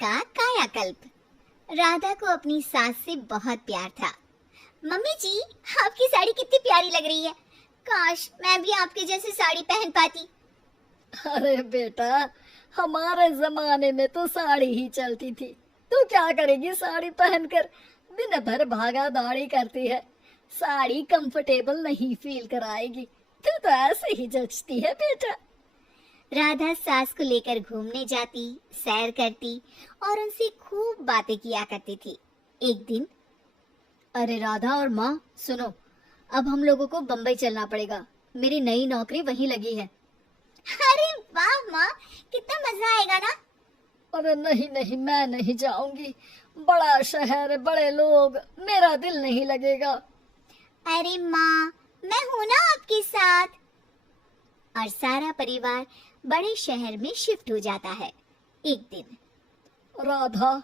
का कायाकल्प। राधा को अपनी सास से बहुत प्यार था। मम्मी जी, आपकी साड़ी कितनी प्यारी लग रही है। काश मैं भी आपके जैसी साड़ी पहन पाती। अरे बेटा, हमारे जमाने में तो साड़ी ही चलती थी। तू क्या करेगी साड़ी पहनकर? दिन भर भागा दौड़ी करती है। साड़ी कंफर्टेबल नहीं फील कराएगी। तू तो ऐसे ही जचती है बेटा। राधा सास को लेकर घूमने जाती, सैर करती और उनसे खूब बातें किया करती थी। एक दिन, अरे राधा और माँ सुनो, अब हम लोगों को बम्बई चलना पड़ेगा। मेरी नई नौकरी वहीं लगी है। अरे वाह माँ, कितना मजा आएगा ना। अरे नहीं नहीं, मैं नहीं जाऊंगी। बड़ा शहर, बड़े लोग, मेरा दिल नहीं लगेगा। अरे माँ, मैं हूं ना आपके साथ। और सारा परिवार बड़े शहर में शिफ्ट हो जाता है। एक दिन, राधा,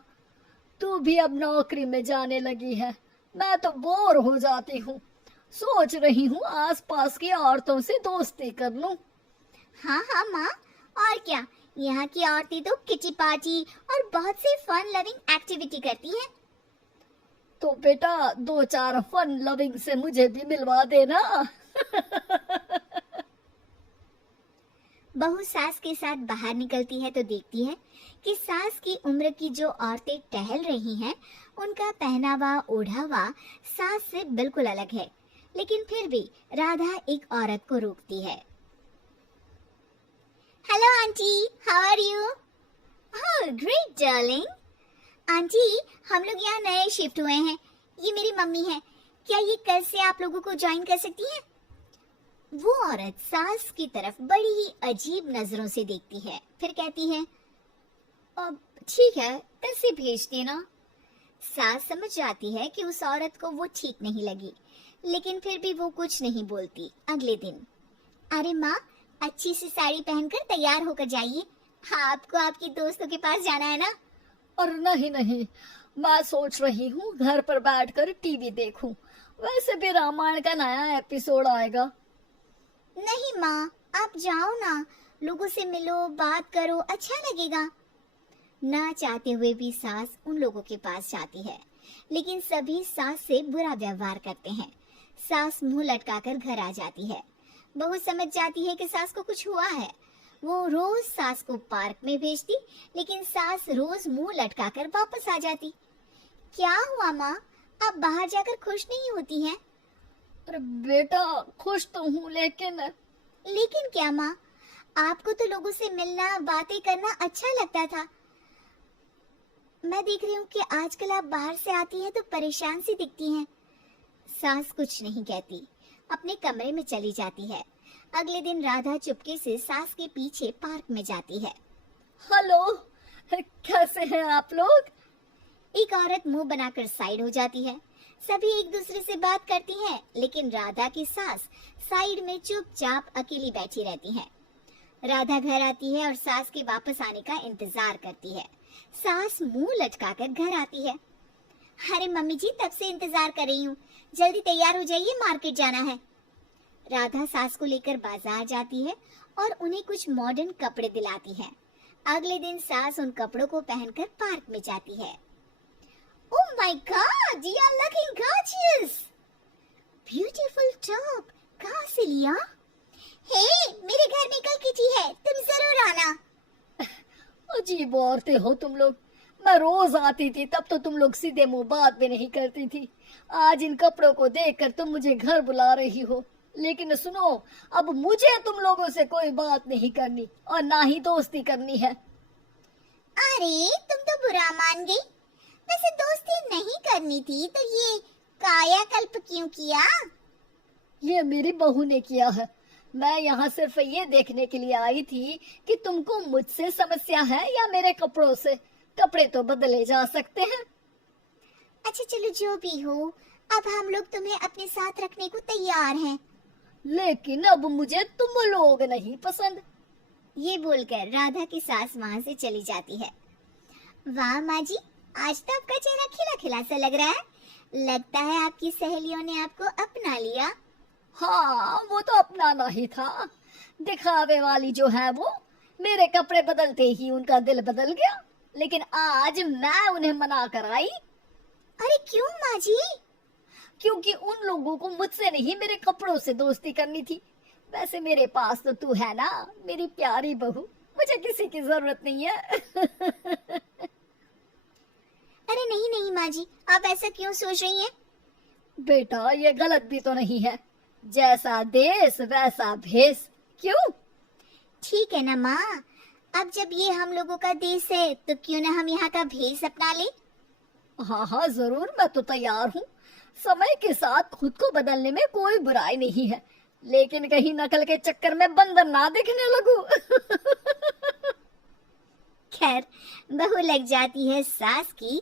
तू भी अब नौकरी में जाने लगी है। मैं तो बोर हो जाती हूँ। सोच रही हूँ आसपास की औरतों से दोस्ती कर लूं। हाँ हाँ माँ, और क्या, यहाँ की औरतें तो किची पार्टी और बहुत सी फन लविंग एक्टिविटी करती हैं। तो बेटा, दो चार फन लविंग से मुझे भी मिलवा देना। बहू सास के साथ बाहर निकलती है तो देखती है कि सास की उम्र की जो औरतें टहल रही हैं, उनका पहनावा ओढ़ावा सास से बिल्कुल अलग है। लेकिन फिर भी राधा एक औरत को रोकती है। Hello aunty, how are you? Oh great darling. Aunty, हम लोग यहाँ नए शिफ्ट हुए हैं। ये मेरी मम्मी है। क्या ये कल से आप लोगों को ज्वाइन कर सकती हैं? वो औरत सास की तरफ बड़ी ही अजीब नजरों से देखती है, फिर कहती है, अब ठीक है, कल से भेज देना। सास समझ जाती है कि उस औरत को वो ठीक नहीं लगी, लेकिन फिर भी वो कुछ नहीं बोलती। अगले दिन, अरे माँ, अच्छी सी साड़ी पहनकर तैयार होकर जाइए। हाँ, आपको आपकी दोस्तों के पास जाना है ना। और नहीं नहीं, मैं सोच रही हूँ घर पर बैठकर टीवी देखूं। वैसे भी रामायण का नया एपिसोड आएगा। नहीं माँ, आप जाओ ना, लोगों से मिलो, बात करो, अच्छा लगेगा। ना चाहते हुए भी सास उन लोगों के पास जाती है, लेकिन सभी सास से बुरा व्यवहार करते हैं। सास मुंह लटकाकर घर आ जाती है। बहू समझ जाती है कि सास को कुछ हुआ है। वो रोज सास को पार्क में भेजती, लेकिन सास रोज मुंह लटकाकर वापस आ जाती। क्या हुआ माँ, आप बाहर जाकर खुश नहीं होती हैं? अरे बेटा, खुश तो हूँ, लेकिन क्या माँ? आपको तो लोगों से मिलना, बातें करना अच्छा लगता था। मैं देख रही हूँ कि आजकल आप बाहर से आती हैं तो परेशान सी दिखती हैं। सास कुछ नहीं कहती, अपने कमरे में चली जाती है। अगले दिन राधा चुपके से सास के पीछे पार्क में जाती है। हेलो, कैसे हैं आप लोग? एक औरत मुंह बनाकर साइड हो जाती है। सभी एक दूसरे से बात करती हैं, लेकिन राधा की सास साइड में चुपचाप अकेली बैठी रहती है। राधा घर आती है और सास के वापस आने का इंतजार करती है। सास मुंह लटकाकर घर आती है। अरे मम्मी जी, तब से इंतजार कर रही हूँ, जल्दी तैयार हो जाइए, मार्केट जाना है। राधा सास को लेकर बाजार जाती है और उन्हें कुछ मॉडर्न कपड़े दिलाती है। अगले दिन सास उन कपड़ों को पहनकर पार्क में जाती है। Oh my God, you are looking gorgeous. Beautiful top. कहाँ से लिया? Hey, मेरे घर में कल किटी है, तुम जरूर आना। अजीब औरतें हो तुम लोग। मैं रोज आती थी, तब तो तुम लोग सीधे मुंह बात भी नहीं करती थी। आज इन कपड़ों को देखकर तुम मुझे घर बुला रही हो। लेकिन सुनो, अब मुझे तुम लोगों से कोई बात नहीं करनी और ना ही दोस्ती करनी है। अरे, तुम तो बुरा मान गई। वैसे दोस्ती नहीं करनी थी तो ये कायाकल्प क्यों किया? ये मेरी बहू ने किया है। मैं यहाँ सिर्फ ये देखने के लिए आई थी कि तुमको मुझसे समस्या है या मेरे कपड़ों से। कपड़े तो बदले जा सकते हैं। अच्छा चलो, जो भी हो, अब हम लोग तुम्हें अपने साथ रखने को तैयार हैं। लेकिन अब मुझे तुम लोग नहीं पसंद। ये बोलकर राधा की सास वहाँ से चली जाती है। वाह माँ जी, आज तो आपका चेहरा खिला खिला सा लग रहा है। लगता है आपकी सहेलियों ने आपको अपना लिया। हाँ, वो तो अपनाना ही था। दिखावे वाली जो है वो, मेरे कपड़े बदलते ही उनका दिल बदल गया। लेकिन आज मैं उन्हें मना कर आई, अरे क्यों माँ जी? क्योंकि उन लोगों को मुझसे नहीं मेरे कपड़ों से दोस्ती करनी थी। वैसे मेरे पास तो तू है ना, मेरी प्यारी बहू, मुझे किसी की जरूरत नहीं है। अरे नहीं नहीं माँ जी, आप ऐसा क्यों सोच रही हैं? बेटा ये गलत भी तो नहीं है, जैसा देश वैसा भेष। क्यों? ठीक है ना माँ, अब जब ये हम लोगों का देश है तो क्यों ना हम यहाँ का भेष अपना लें। हाँ हाँ जरूर, मैं तो तैयार हूँ। समय के साथ खुद को बदलने में कोई बुराई नहीं है, लेकिन कहीं नकल के चक्कर में बंदर ना दिखने लगूं। खैर, बहू लग जाती है सास की